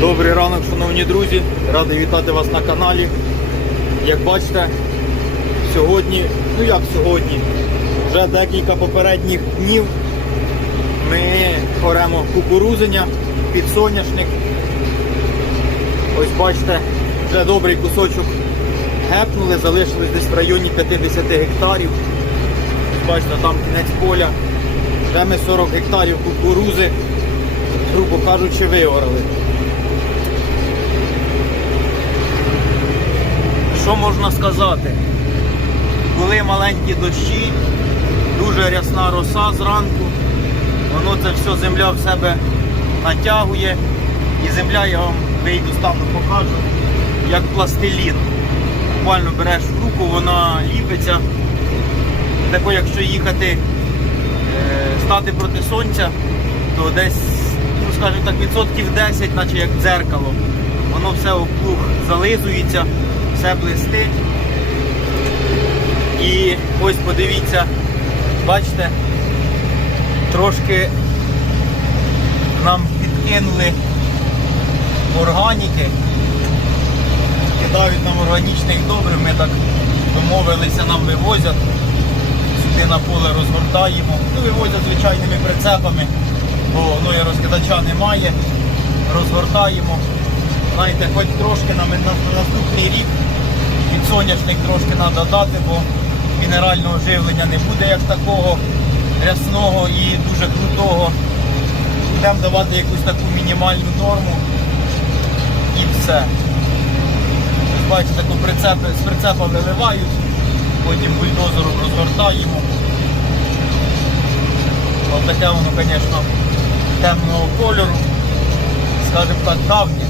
Добрий ранок, шановні друзі. Радий вітати вас на каналі. Як бачите, сьогодні, ну як сьогодні, вже декілька попередніх днів ми оремо кукурузення під соняшник. Ось бачите, вже добрий кусочок гепнули, залишилось десь в районі 50 гектарів. Бачите, там кінець поля. Вже ми 40 гектарів кукурузи, грубо кажучи, виорали. Що можна сказати? Були маленькі дощі, дуже рясна роса зранку. Воно це все земля в себе натягує. І земля, я вам вийду стану покажу, як пластилін. Буквально береш в руку, вона ліпиться. Тако, якщо їхати, е, стати проти сонця, то десь, ну скажімо так, відсотків 10, наче як дзеркало. Воно все вплуг зализується, все блистить. І ось подивіться, бачите, трошки нам підкинули органіки, кидають нам органічних добрив, ми так домовилися, нам вивозять, сюди на поле розгортаємо. Ну, вивозять звичайними прицепами, бо ну, розкидача немає. Розгортаємо. Знаєте, хоч трошки на, на, на наступний рік під соняшник трошки треба дати, бо мінерального живлення не буде як такого рясного і дуже крутого. Будемо давати якусь таку мінімальну норму і все. Бачите, таку прицепи, з прицепа виливають, потім бульдозером розгортаємо. Ось воно, звісно, темного кольору, скажімо так, давнє.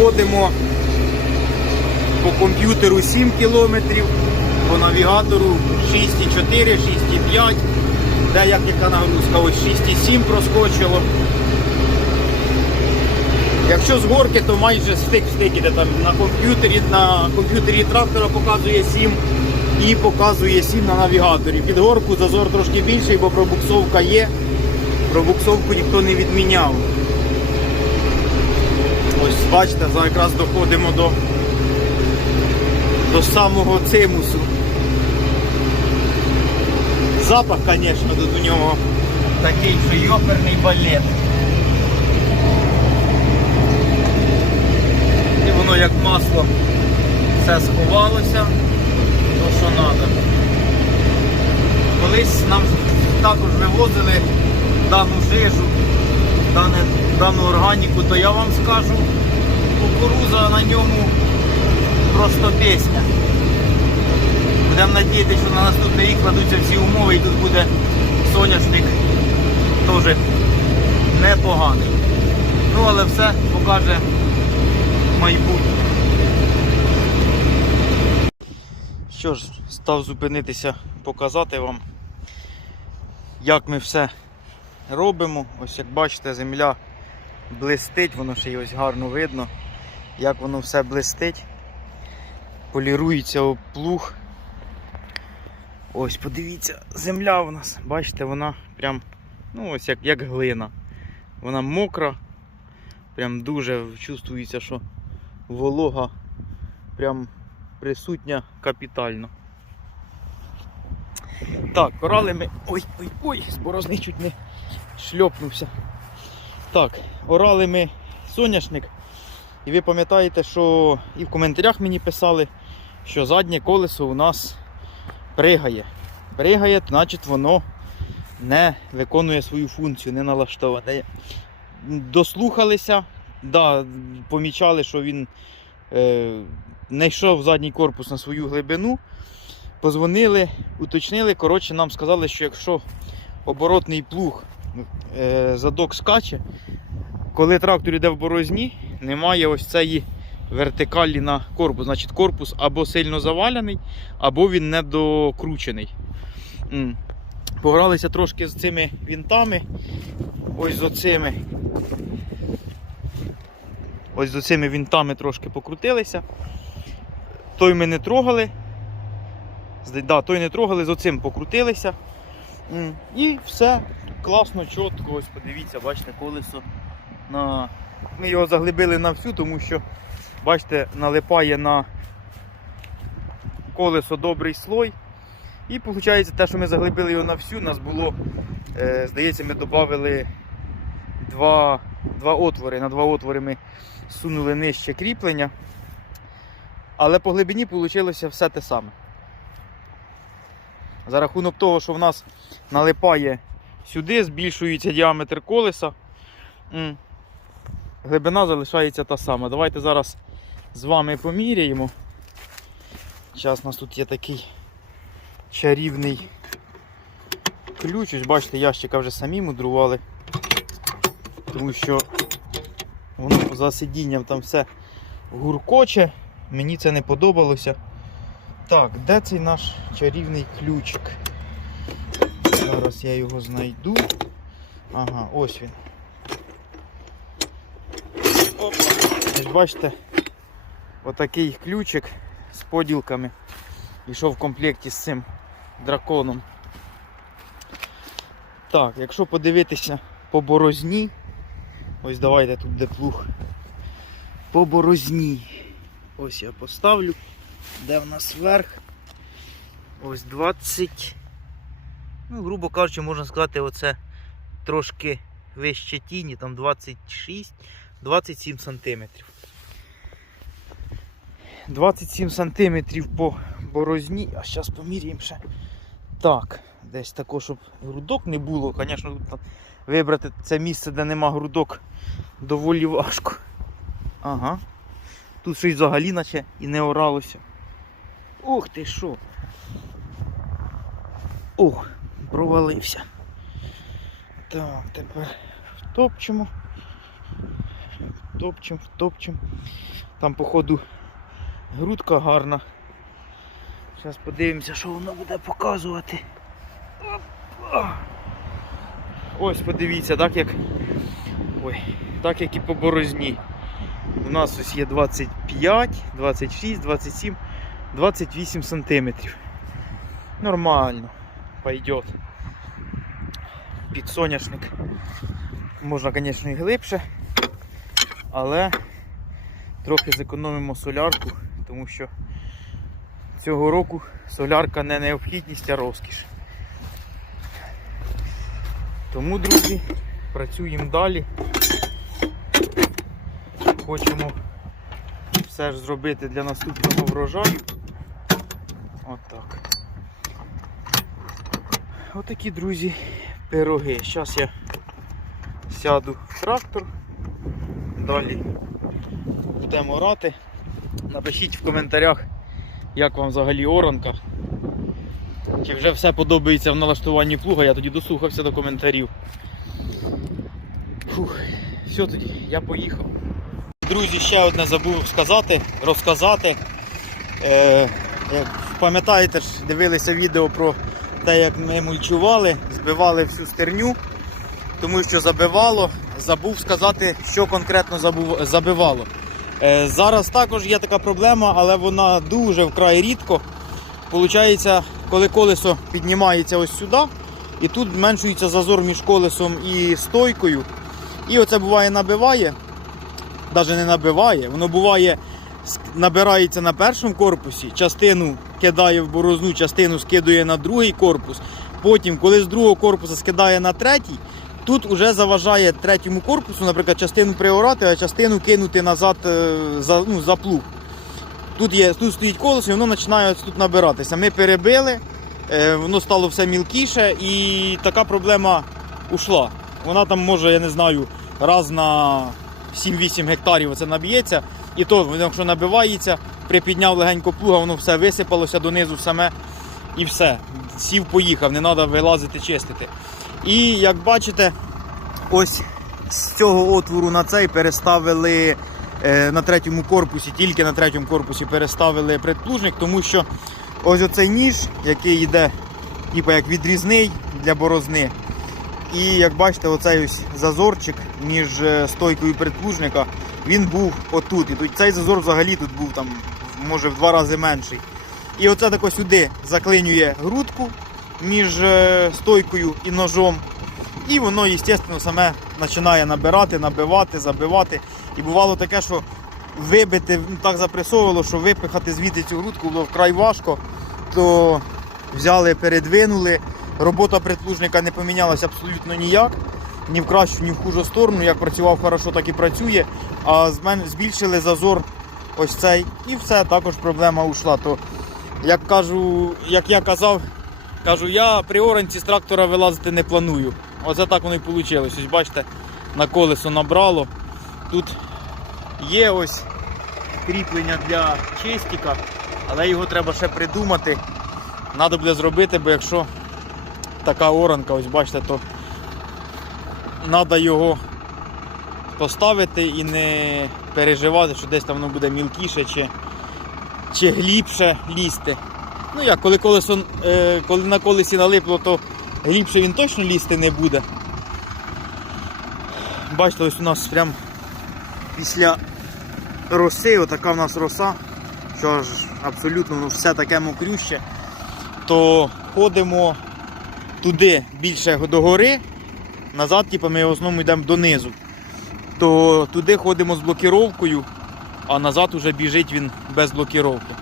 Ходимо по комп'ютеру 7 кілометрів, по навігатору 6,4, 6,5, де як яка нагрузка, ось 6,7 проскочило. Якщо з горки, то майже стик стик іде там на комп'ютері, на комп'ютері трактора показує 7 і показує 7 на навігаторі. Під горку зазор трошки більший, бо пробуксовка є. Пробуксовку ніхто не відміняв. Бачите, зараз якраз доходимо до, до самого цимусу. Запах, звісно, тут у нього такий, що йоперний балет. І воно як масло все сховалося, то що треба. Колись нам також вивозили дану жижу, дану органіку, то я вам скажу, кукуруза на ньому просто пісня. Будемо надіятися, що на наступний рік кладуться всі умови і тут буде соняшник теж непоганий. Ну, але все покаже майбутнє. Що ж, став зупинитися, показати вам, як ми все робимо. Ось як бачите, земля блистить, воно ще й ось гарно видно, як воно все блистить. Полірується плуг. Ось, подивіться, земля у нас, бачите, вона прям, ну ось як, як глина. Вона мокра, прям дуже чувствується, що волога прям присутня капітально. Так, орали ми. Ой, ой, ой, з борозни чуть не шльопнувся. Так, орали ми соняшник. І ви пам'ятаєте, що і в коментарях мені писали, що заднє колесо у нас пригає. Пригає, значить воно не виконує свою функцію, не налаштоване. Дослухалися, да, помічали, що він е, не йшов задній корпус на свою глибину. Позвонили, уточнили. Коротше, нам сказали, що якщо оборотний плуг е, задок скаче, коли трактор йде в борозні, немає ось цієї вертикалі на корпус. Значить, корпус або сильно заваляний, або він недокручений. Погралися трошки з цими вінтами. Ось з оцими. Ось з оцими вінтами трошки покрутилися. Той ми не трогали. Да, той не трогали, з оцим покрутилися. І все. класно, чітко, ось подивіться, бачите, колесо на. Ми його заглибили на всю, тому що, бачите, налипає на колесо добрий слой. І виходить, те, що ми заглибили його на всю, у нас було, е, здається, ми додали два, два отвори. На два отвори ми сунули нижче кріплення. Але по глибині вийшло все те саме. За рахунок того, що в нас налипає сюди, збільшується діаметр колеса. Глибина залишається та сама. Давайте зараз з вами поміряємо. Зараз у нас тут є такий чарівний ключ. Ось бачите, ящика вже самі мудрували. Тому що воно за сидінням там все гуркоче. Мені це не подобалося. Так, де цей наш чарівний ключик? Зараз я його знайду. Ага, ось він. Ось бачите, отакий ключик з поділками. Ішов в комплекті з цим драконом. Так, якщо подивитися по борозні, ось давайте тут де плуг. По борозні. Ось я поставлю. Де в нас верх? Ось 20. Ну, грубо кажучи, можна сказати, оце трошки вище тіні, там 26-27 сантиметрів. 27 сантиметрів по борозні, а зараз поміряємо ще. Так, десь тако, щоб грудок не було. Звісно, вибрати це місце, де нема грудок, доволі важко. Ага. Тут щось взагалі наче і не оралося. Ух ти що. Ох, провалився. Так, тепер втопчемо. Втопчемо, втопчемо. Там, походу, грудка гарна. Зараз подивимося, що воно буде показувати. Ось подивіться, так як. Ой, так як і по борозні. У нас ось є 25, 26, 27, 28 сантиметрів. Нормально. Пойдет. Під соняшник. Можна, звісно, і глибше, але трохи зекономимо солярку, тому що цього року солярка не необхідність, а розкіш. Тому, друзі, працюємо далі. Хочемо все ж зробити для наступного врожаю. Отак. Отакі, друзі, пироги. Зараз я сяду в трактор, далі будемо орати. Напишіть в коментарях, як вам взагалі оранка. Чи вже все подобається в налаштуванні плуга, я тоді дослухався до коментарів. Фух, все тоді, я поїхав. Друзі, ще одне забув сказати, розказати. Е, як пам'ятаєте ж, дивилися відео про те, як ми мульчували, збивали всю стерню, тому що забивало. Забув сказати, що конкретно забув, забивало. Е, зараз також є така проблема, але вона дуже вкрай рідко. Получається, коли колесо піднімається ось сюди, і тут зменшується зазор між колесом і стойкою. І оце буває набиває, навіть не набиває, воно буває, набирається на першому корпусі, частину кидає в борозну, частину скидує на другий корпус. Потім, коли з другого корпусу скидає на третій, тут вже заважає третьому корпусу, наприклад, частину приорати, а частину кинути назад е, за, ну, за плуг. Тут, є, тут стоїть колесо і воно починає тут набиратися. Ми перебили, е, воно стало все мілкіше і така проблема ушла. Вона там може, я не знаю, раз на 7-8 гектарів це наб'ється. І то, якщо набивається, припідняв легенько плуга, воно все висипалося донизу саме і все. Сів, поїхав, не треба вилазити, чистити. І як бачите, ось з цього отвору на цей переставили е, на третьому корпусі, тільки на третьому корпусі переставили предплужник, тому що ось оцей ніж, який йде типу, як відрізний для борозни. І як бачите, оцей ось зазорчик між е, стойкою предплужника, він був отут. І цей зазор взагалі тут був там, може в два рази менший. І оце тако сюди заклинює грудку між е, стойкою і ножом. І воно, звісно, саме починає набирати, набивати, забивати. І бувало таке, що вибити ну, так запресовувало, що випихати звідти цю грудку було вкрай важко. То взяли, передвинули. Робота предплужника не помінялася абсолютно ніяк. Ні в кращу, ні в хужу сторону. Як працював хорошо, так і працює. А збільшили зазор ось цей. І все, також проблема ушла. То, як кажу, як я казав, кажу, я при оранці з трактора вилазити не планую. Оце так воно і вийшло. Ось бачите, на колесо набрало. Тут є ось кріплення для чистіка, але його треба ще придумати. Треба буде зробити, бо якщо така оранка, ось бачите, то треба його поставити і не переживати, що десь там воно буде мілкіше чи, чи глібше лізти. Ну як, коли колесо, е, коли на колесі налипло, то глібше він точно лізти не буде. Бачите, ось у нас прям після роси, отака в нас роса, що ж абсолютно ну, все таке мокрюще, то ходимо туди більше до гори, назад, типу, ми в основному йдемо донизу. То туди ходимо з блокіровкою, а назад уже біжить він без блокіровки.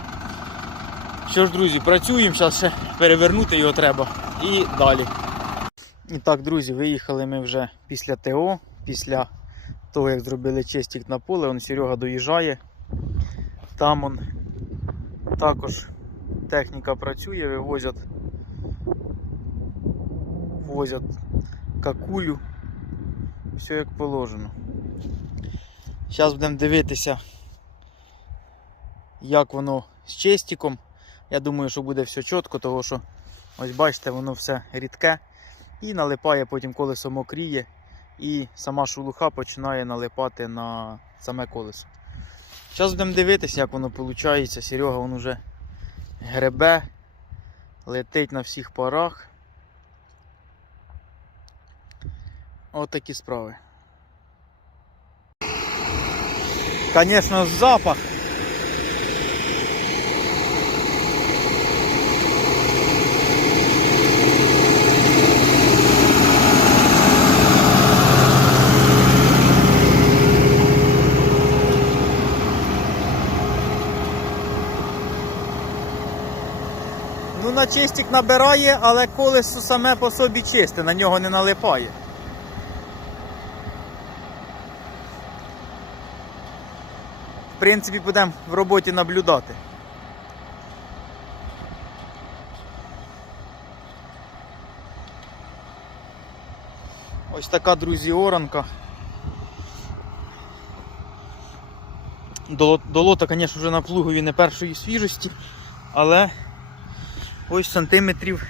Що ж, друзі, працюємо, зараз ще перевернути його треба і далі. І так, друзі, виїхали ми вже після ТО, після того, як зробили чистик на поле, он Серега доїжджає. Там он також техніка працює, вивозять, возять какулю. Все як положено. Зараз будемо дивитися, як воно з чистиком. Я думаю, що буде все чітко, тому що ось бачите, воно все рідке і налипає, потім колесо мокріє і сама шелуха починає налипати на саме колесо. Зараз будемо дивитися, як воно виходить. Серега він вже гребе, летить на всіх парах. От такі справи. Звісно, запах. На чистик набирає, але колесо саме по собі чисте, на нього не налипає. В принципі, будемо в роботі наблюдати. Ось така, друзі, оранка. Долота, звісно, вже на плугові не першої свіжості, але ось сантиметрів,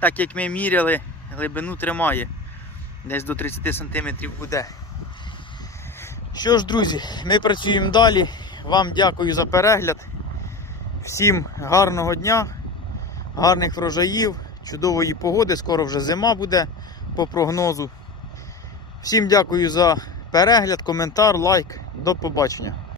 так як ми міряли, глибину тримає. Десь до 30 сантиметрів буде. Що ж, друзі, ми працюємо далі. Вам дякую за перегляд. Всім гарного дня, гарних врожаїв, чудової погоди. Скоро вже зима буде по прогнозу. Всім дякую за перегляд, коментар, лайк. До побачення.